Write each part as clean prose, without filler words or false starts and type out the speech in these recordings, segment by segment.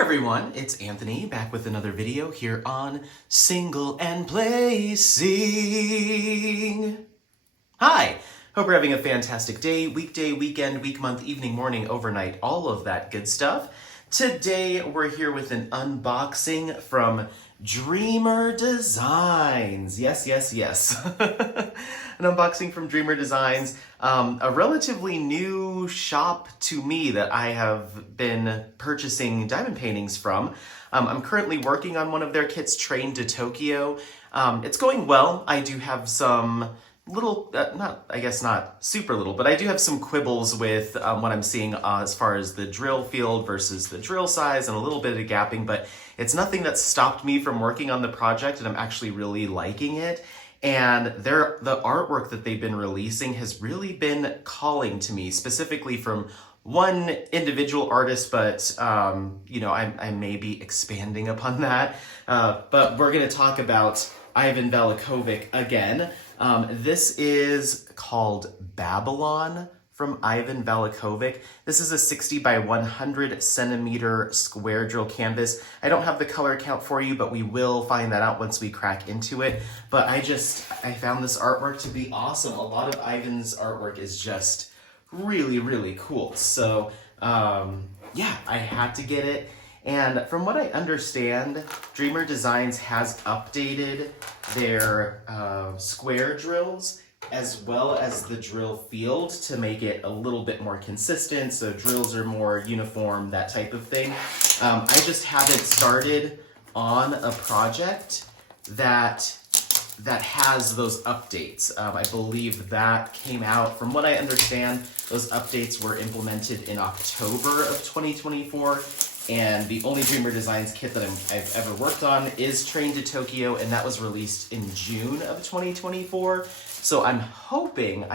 everyone, it's Anthony back with another video here on Single and Placing. Hi, hope you're having a fantastic day, weekday, weekend, week, month, evening, morning, overnight, all of that good stuff. Today we're here with an unboxing from Dreamer Designs. Yes. An unboxing from Dreamer Designs, a relatively new shop to me that I have been purchasing diamond paintings from. I'm currently working on one of their kits, Train to Tokyo. It's going well. I do have some little, not super little, but I do have some quibbles with what I'm seeing as far as the drill field versus the drill size and a little bit of gapping, but it's nothing that stopped me from working on the project, and I'm actually really liking it. And the artwork that they've been releasing has really been calling to me, specifically from one individual artist, but I may be expanding upon that. But we're going to talk about Ivan Valachovic again. This is called Babylon from Ivan Valachovic. This is a 60 by 100 centimeter square drill canvas. I don't have the color count for you, but we will find that out once we crack into it. But I found this artwork to be awesome. A lot of Ivan's artwork is just really, really cool. So yeah, I had to get it. And from what I understand, Dreamer Designs has updated their square drills as well as the drill field to make it a little bit more consistent, so drills are more uniform, that type of thing. I just haven't started on a project that has those updates. I believe that came out, from what I understand, those updates were implemented in October of 2024. And the only Dreamer Designs kit that I've ever worked on is Train to Tokyo, and that was released in June of 2024. So I'm hoping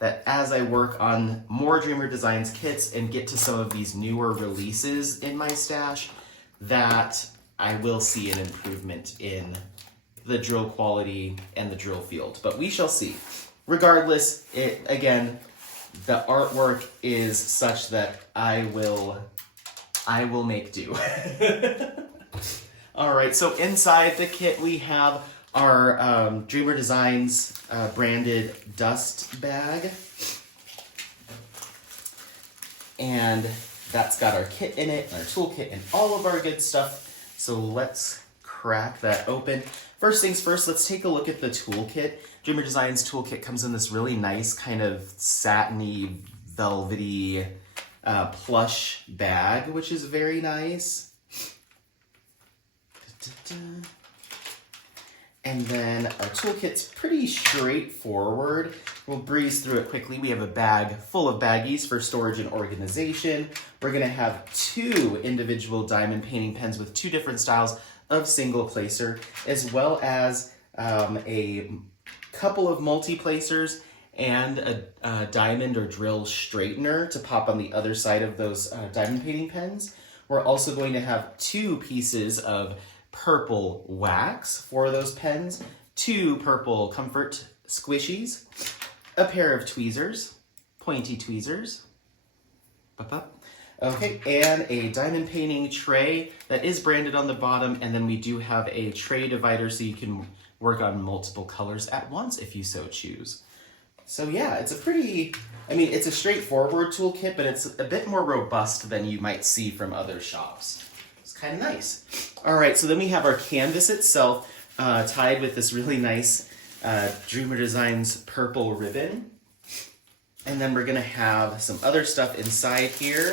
that as I work on more Dreamer Designs kits and get to some of these newer releases in my stash, that I will see an improvement in the drill quality and the drill field. But we shall see. Regardless, the artwork is such that I will make do. All right, so inside the kit we have our Dreamer Designs branded dust bag. And that's got our kit in it, our toolkit, and all of our good stuff. So let's crack that open. First things first, let's take a look at the toolkit. Dreamer Designs toolkit comes in this really nice kind of satiny, velvety, plush bag, which is very nice. And then our toolkit's pretty straightforward. We'll breeze through it quickly. We have a bag full of baggies for storage and organization. We're gonna have 2 individual diamond painting pens with 2 different styles of single placer, as well as a couple of multi-placers and a diamond or drill straightener to pop on the other side of those diamond painting pens. We're also going to have 2 pieces of purple wax for those pens, 2 purple comfort squishies, a pair of tweezers, pointy tweezers, okay, and a diamond painting tray that is branded on the bottom, and then we do have a tray divider so you can work on multiple colors at once if you so choose. So yeah, it's a straightforward toolkit, but it's a bit more robust than you might see from other shops. It's kind of nice. All right, so then we have our canvas itself tied with this really nice Dreamer Designs purple ribbon. And then we're gonna have some other stuff inside here,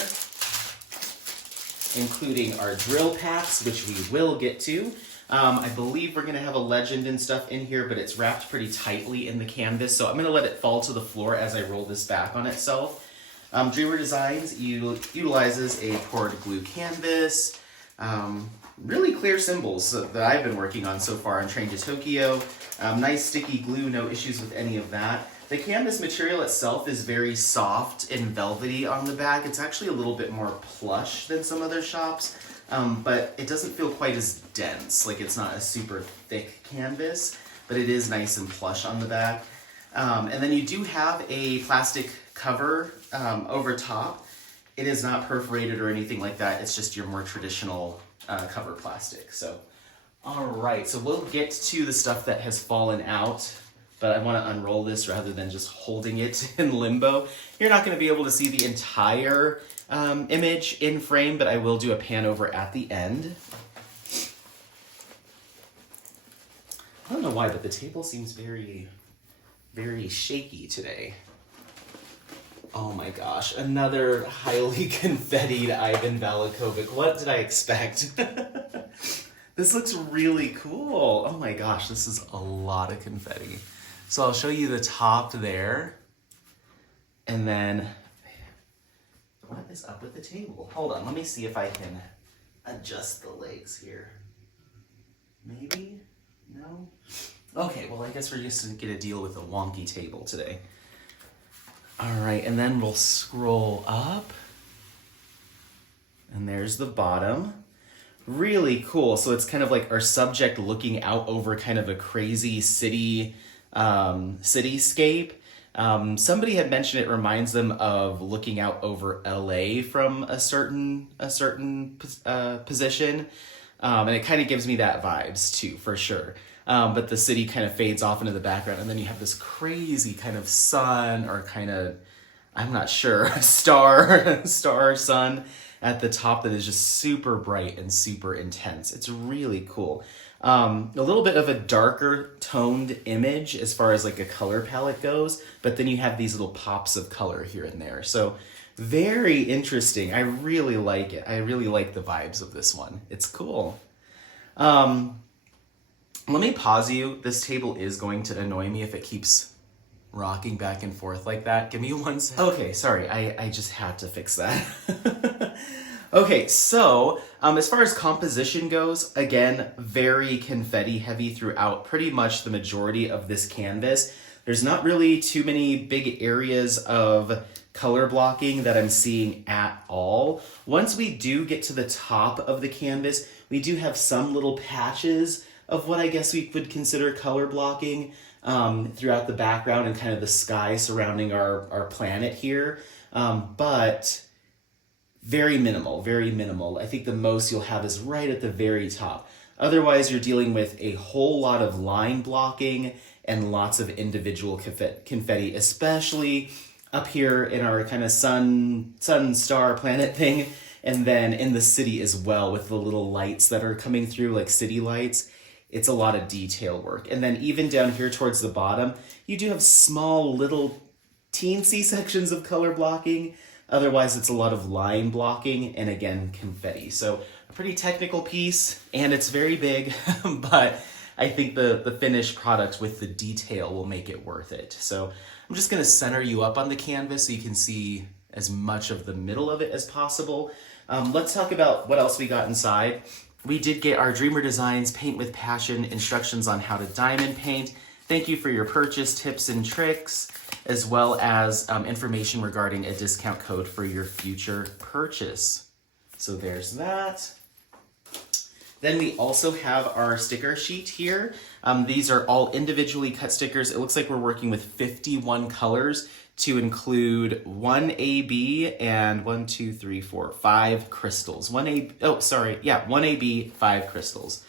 including our drill packs, which we will get to. I believe we're gonna have a legend and stuff in here, but it's wrapped pretty tightly in the canvas, so I'm gonna let it fall to the floor as I roll this back on itself. Dreamer Designs utilizes a poured glue canvas, really clear symbols that I've been working on so far on Train to Tokyo. Nice sticky glue, no issues with any of that. The canvas material itself is very soft and velvety on the back. It's actually a little bit more plush than some other shops, but it doesn't feel quite as dense. Like, it's not a super thick canvas, but it is nice and plush on the back. And then you do have a plastic cover over top. It is not perforated or anything like that. It's just your more traditional cover plastic. So, all right, so we'll get to the stuff that has fallen out, but I want to unroll this rather than just holding it in limbo. You're not going to be able to see the entire image in frame, but I will do a pan over at the end. I don't know why, but the table seems very, very shaky today. Oh my gosh, another highly confettied Ivan Valachovic. What did I expect? This looks really cool. Oh my gosh, this is a lot of confetti. So I'll show you the top there. And then, what is up with the table? Hold on, let me see if I can adjust the legs here. Maybe? No? Okay, well I guess we're just gonna deal with a wonky table today. All right, and then we'll scroll up. And there's the bottom. Really cool. So it's kind of like our subject looking out over kind of a crazy city, cityscape. Somebody had mentioned it reminds them of looking out over LA from a certain position. And it kind of gives me that vibes too, for sure. But the city kind of fades off into the background, and then you have this crazy kind of sun, or kind of, I'm not sure, star sun at the top that is just super bright and super intense. It's really cool. A little bit of a darker toned image as far as like a color palette goes, but then you have these little pops of color here and there. So very interesting. I really like it. I really like the vibes of this one. It's cool. Let me pause you. This table is going to annoy me if it keeps rocking back and forth like that. Give me 1 second. Okay, sorry. I just had to fix that. Okay, so as far as composition goes, again, very confetti heavy throughout pretty much the majority of this canvas. There's not really too many big areas of color blocking that I'm seeing at all. Once we do get to the top of the canvas, we do have some little patches of what I guess we would consider color blocking throughout the background and kind of the sky surrounding our planet here. But very minimal, very minimal. I think the most you'll have is right at the very top. Otherwise, you're dealing with a whole lot of line blocking and lots of individual confetti, especially up here in our kind of sun, star, planet thing. And then in the city as well with the little lights that are coming through, like city lights. It's a lot of detail work. And then even down here towards the bottom, you do have small little teensy sections of color blocking. Otherwise, it's a lot of line blocking and again, confetti. So a pretty technical piece, and it's very big, but I think the finished product with the detail will make it worth it. So I'm just gonna center you up on the canvas so you can see as much of the middle of it as possible. Let's talk about what else we got inside. We did get our Dreamer Designs Paint with Passion instructions on how to diamond paint. Thank you for your purchase tips and tricks, as well as information regarding a discount code for your future purchase. So there's that. Then we also have our sticker sheet here. These are all individually cut stickers. It looks like we're working with 51 colors to include 1 AB and 5 crystals. 1 AB, 5 crystals.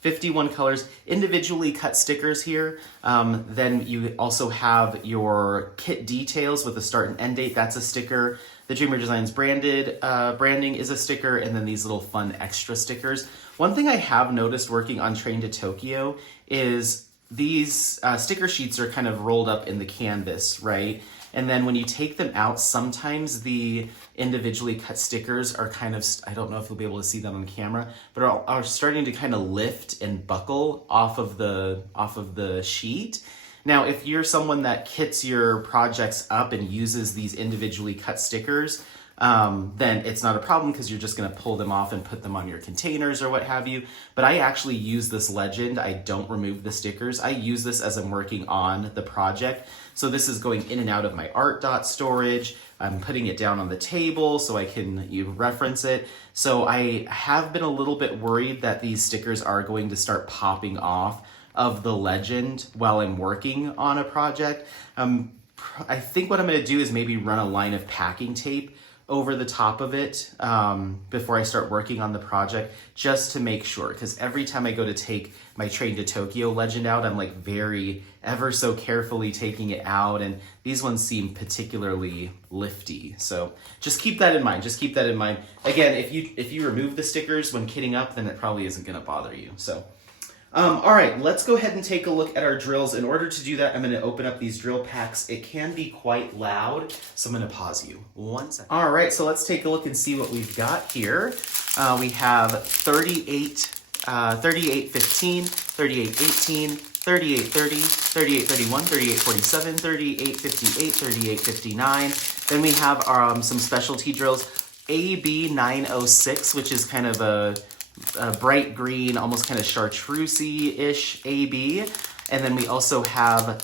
51 colors, individually cut stickers here. Then you also have your kit details with a start and end date. That's a sticker. The Dreamer Designs branding is a sticker, and then these little fun extra stickers. One thing I have noticed working on Train to Tokyo is these sticker sheets are kind of rolled up in the canvas, right? And then when you take them out, sometimes the individually cut stickers are kind of, I don't know if you'll be able to see them on camera, but are starting to kind of lift and buckle off of the sheet. Now, if you're someone that kits your projects up and uses these individually cut stickers, then it's not a problem because you're just going to pull them off and put them on your containers or what have you. But I actually use this legend. I don't remove the stickers. I use this as I'm working on the project. So this is going in and out of my art dot storage. I'm putting it down on the table so I can reference it. So I have been a little bit worried that these stickers are going to start popping off of the legend while I'm working on a project. I think what I'm going to do is maybe run a line of packing tape over the top of it before I start working on the project, just to make sure, because every time I go to take my Train to Tokyo legend out, I'm like very ever so carefully taking it out, and these ones seem particularly lifty. So just keep that in mind. Just keep that in mind. Again, if you remove the stickers when kitting up, then it probably isn't going to bother you. So all right, let's go ahead and take a look at our drills. In order to do that, I'm going to open up these drill packs. It can be quite loud, so I'm going to pause you 1 second. All right, so let's take a look and see what we've got here. We have 38, 3815, 3818, 3830, 3831, 3847, 3858, 3859. Then we have some specialty drills. AB 906, which is kind of a bright green, almost kind of chartreusey-ish AB. And then we also have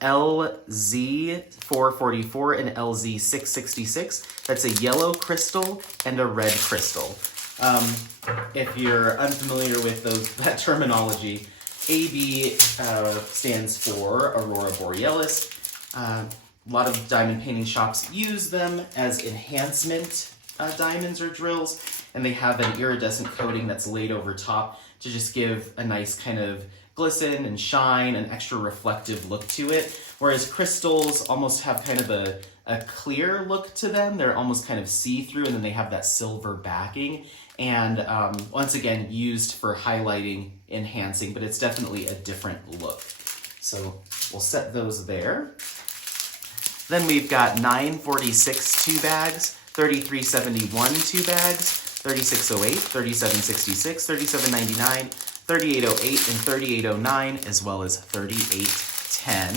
LZ444 and LZ666. That's a yellow crystal and a red crystal. If you're unfamiliar with that terminology, AB stands for Aurora Borealis. A lot of diamond painting shops use them as enhancement diamonds or drills, and they have an iridescent coating that's laid over top to just give a nice kind of glisten and shine, an extra reflective look to it. Whereas crystals almost have kind of a clear look to them. They're almost kind of see-through, and then they have that silver backing. And once again, used for highlighting, enhancing, but it's definitely a different look. So we'll set those there. Then we've got 946 2 bags, 3371 2 bags, 3608, 3766, 3799, 3808, and 3809, as well as 3810.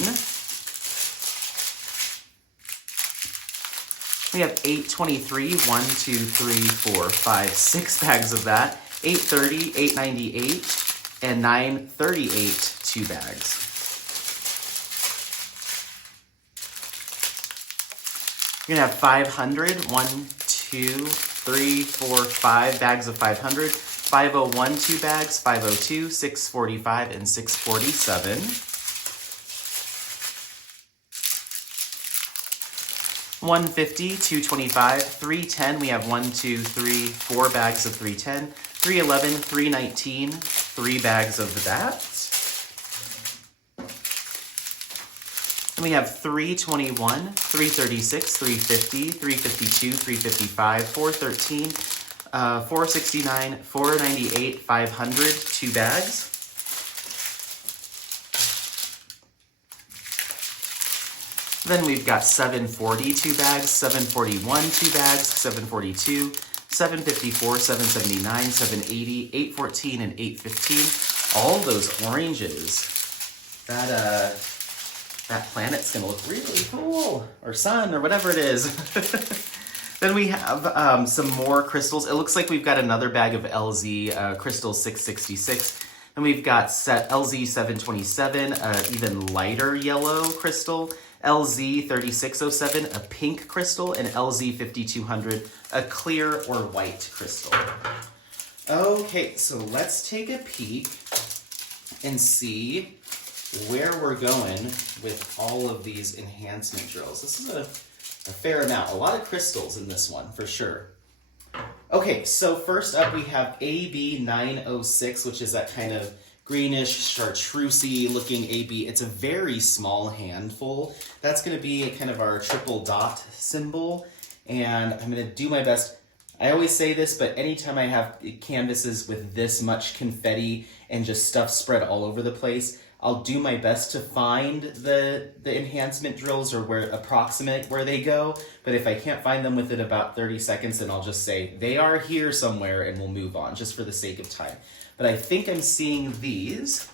We have 823, 1, 2, 3, 4, 5, 6 bags of that, 830, 898, and 938 2 bags. You're gonna have 500, 1, 2, 3, 4, 5 bags of 500, 501 2 bags, 502, 645, and 647. 150, 225, 310. We have 1, 2, 3, 4 bags of 310, 311, 319, 3 bags of that. And we have 321, 336, 350, 352, 355, 413, 469, 498, 500, 2 bags. Then we've got 740 2 bags, 741 2 bags, 742, 754, 779, 780, 814, and 815. All those oranges. That planet's gonna look really cool, or sun, or whatever it is. Then we have some more crystals. It looks like we've got another bag of LZ crystal 666. And we've got set LZ 727, even lighter yellow crystal, LZ 3607, a pink crystal, and LZ 5200, a clear or white crystal. Okay, so let's take a peek and see where we're going with all of these enhancement drills. This is a fair amount, a lot of crystals in this one for sure. Okay, so first up we have AB 906, which is that kind of greenish, chartreusey looking AB. It's a very small handful. That's going to be kind of our triple dot symbol, and I'm going to do my best. I always say this, but anytime I have canvases with this much confetti and just stuff spread all over the place, I'll do my best to find the enhancement drills or approximate where they go. But if I can't find them within about 30 seconds, then I'll just say they are here somewhere and we'll move on just for the sake of time. But I think I'm seeing these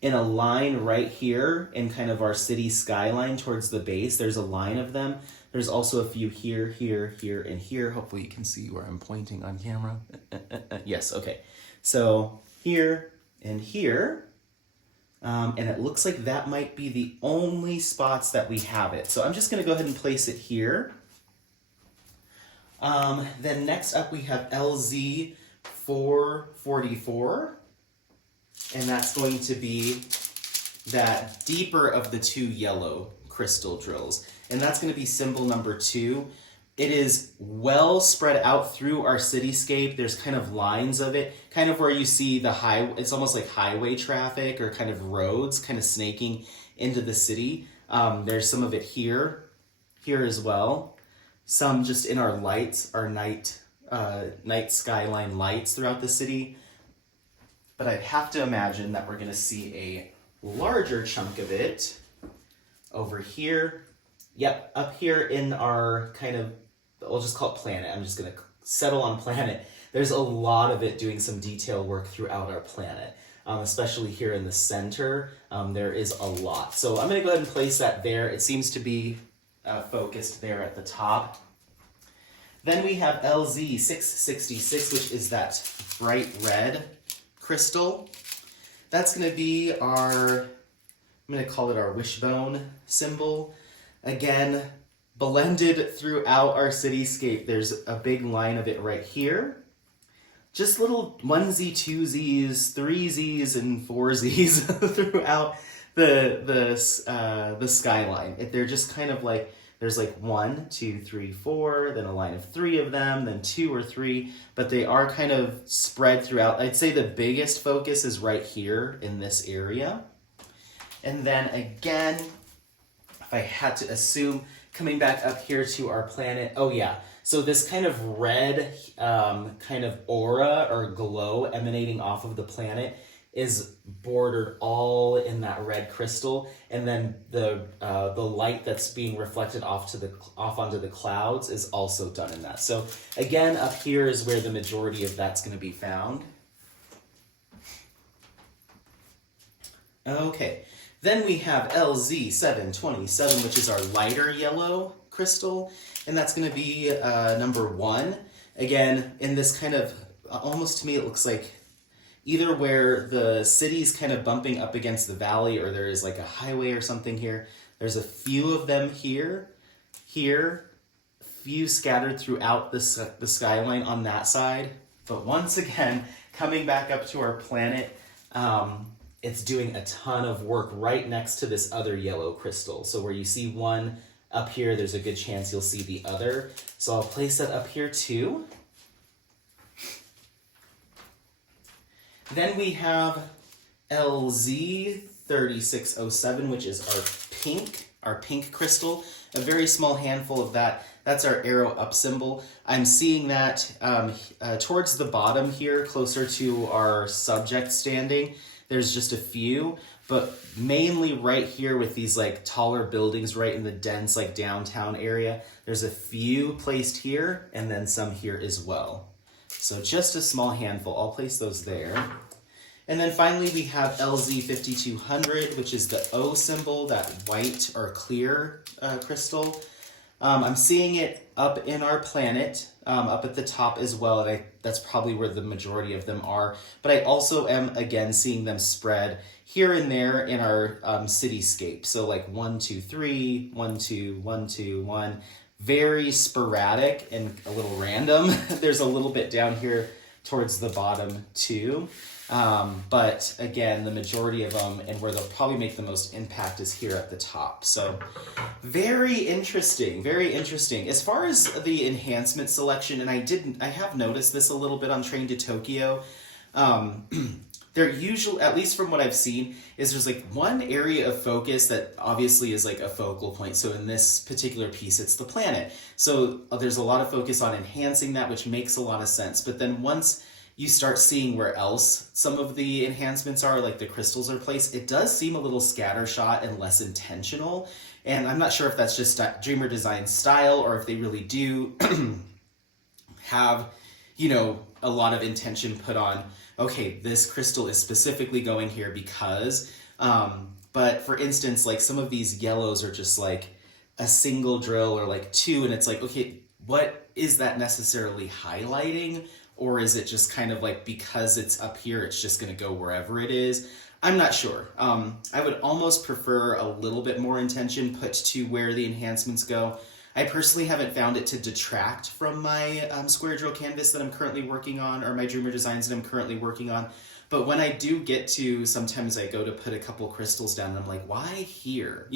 in a line right here in kind of our city skyline towards the base. There's a line of them. There's also a few here, here, here, and here. Hopefully you can see where I'm pointing on camera. Yes, okay. So here and here. And it looks like that might be the only spots that we have it. So I'm just going to go ahead and place it here. Then next up we have LZ 444. And that's going to be that deeper of the two yellow crystal drills. And that's going to be symbol number 2. It is well spread out through our cityscape. There's kind of lines of it, kind of where you see the it's almost like highway traffic or kind of roads kind of snaking into the city. There's some of it here as well. Some just in our lights, our night skyline lights throughout the city. But I'd have to imagine that we're going to see a larger chunk of it over here. Yep, up here in our kind of, we'll just call it planet. I'm just going to settle on planet. There's a lot of it doing some detail work throughout our planet, especially here in the center. There is a lot. So I'm going to go ahead and place that there. It seems to be focused there at the top. Then we have LZ666, which is that bright red crystal. That's going to be our, I'm going to call it our wishbone symbol. Again, blended throughout our cityscape. There's a big line of it right here. Just little 1Z, 2Zs, 3Zs, and 4Zs throughout the skyline. They're just kind of like, there's like 1, 2, 3, 4, then a line of 3 of them, then 2 or 3, but they are kind of spread throughout. I'd say the biggest focus is right here in this area. And then again, if I had to assume, coming back up here to our planet, oh yeah, so this kind of red kind of aura or glow emanating off of the planet is bordered all in that red crystal, and then the light that's being reflected off onto the clouds is also done in that. So again, up here is where the majority of that's going to be found. Okay. Then we have LZ727, which is our lighter yellow crystal, and that's going to be number 1. Again, in this kind of, almost to me it looks like either where the city's kind of bumping up against the valley or there is like a highway or something here. There's a few of them here, a few scattered throughout the skyline on that side. But once again, coming back up to our planet, it's doing a ton of work right next to this other yellow crystal. So where you see one up here, there's a good chance you'll see the other. So I'll place that up here too. Then we have LZ3607, which is our pink crystal. A very small handful of that. That's our arrow up symbol. I'm seeing that towards the bottom here, closer to our subject standing. There's just a few, but mainly right here with these like taller buildings right in the dense like downtown area. There's a few placed here and then some here as well. So just a small handful. I'll place those there. And then finally we have LZ5200, which is the O symbol, that white or clear crystal. I'm seeing it up in our planet, up at the top as well, and that's probably where the majority of them are. But I also am, again, seeing them spread here and there in our cityscape. So like 1, 2, 3, 1, 2, 1, 2, 1. Very sporadic and a little random. There's a little bit down here towards the bottom too. But again, the majority of them and where they'll probably make the most impact is here at the top. So very interesting, very interesting. As far as the enhancement selection, and I have noticed this a little bit on Train to Tokyo, they're usually, at least from what I've seen, is there's like one area of focus that obviously is like a focal point. So in this particular piece, it's the planet. So there's a lot of focus on enhancing that, which makes a lot of sense. But then once you start seeing where else some of the enhancements are, like the crystals are placed, it does seem a little scattershot and less intentional. And I'm not sure if that's just Dreamer Design style or if they really do have, a lot of intention put on, okay, this crystal is specifically going here because, but for instance, like some of these yellows are just like a single drill or like 2, and it's like, okay, what is that necessarily highlighting? Or is it just kind of like because it's up here, it's just going to go wherever it is? I'm not sure. I would almost prefer a little bit more intention put to where the enhancements go. I personally haven't found it to detract from my square drill canvas that I'm currently working on, or my Dreamer designs that I'm currently working on. But when I do get to, sometimes I go to put a couple crystals down and I'm like, why here?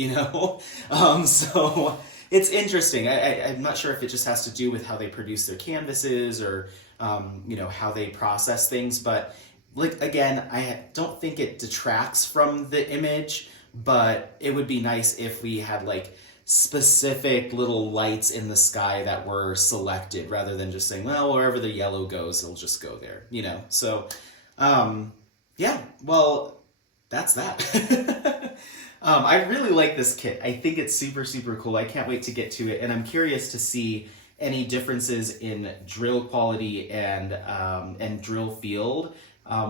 So it's interesting. I'm not sure if it just has to do with how they produce their canvases or, how they process things. But like, again, I don't think it detracts from the image, but it would be nice if we had like specific little lights in the sky that were selected rather than just saying, well, wherever the yellow goes, it'll just go there, So, yeah, well, that's that. I really like this kit. I think it's super, super cool. I can't wait to get to it, and I'm curious to see any differences in drill quality and drill field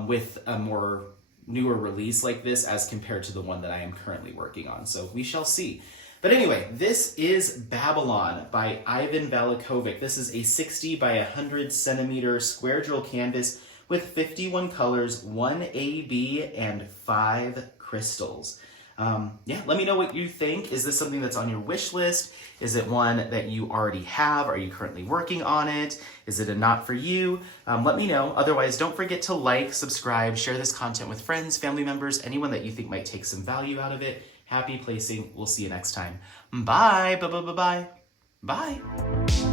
with a more newer release like this as compared to the one that I am currently working on. So we shall see. But anyway, this is Babylon by Ivan Valachovic. This is a 60 by 100 centimeter square drill canvas with 51 colors, 1 AB, and 5 crystals. Let me know what you think. Is this something that's on your wish list? Is it one that you already have? Are you currently working on it? Is it a not for you? Let me know. Otherwise, don't forget to like, subscribe, share this content with friends, family members, anyone that you think might take some value out of it. Happy placing. We'll see you next time. Bye. Bye. Bye. Bye. Bye.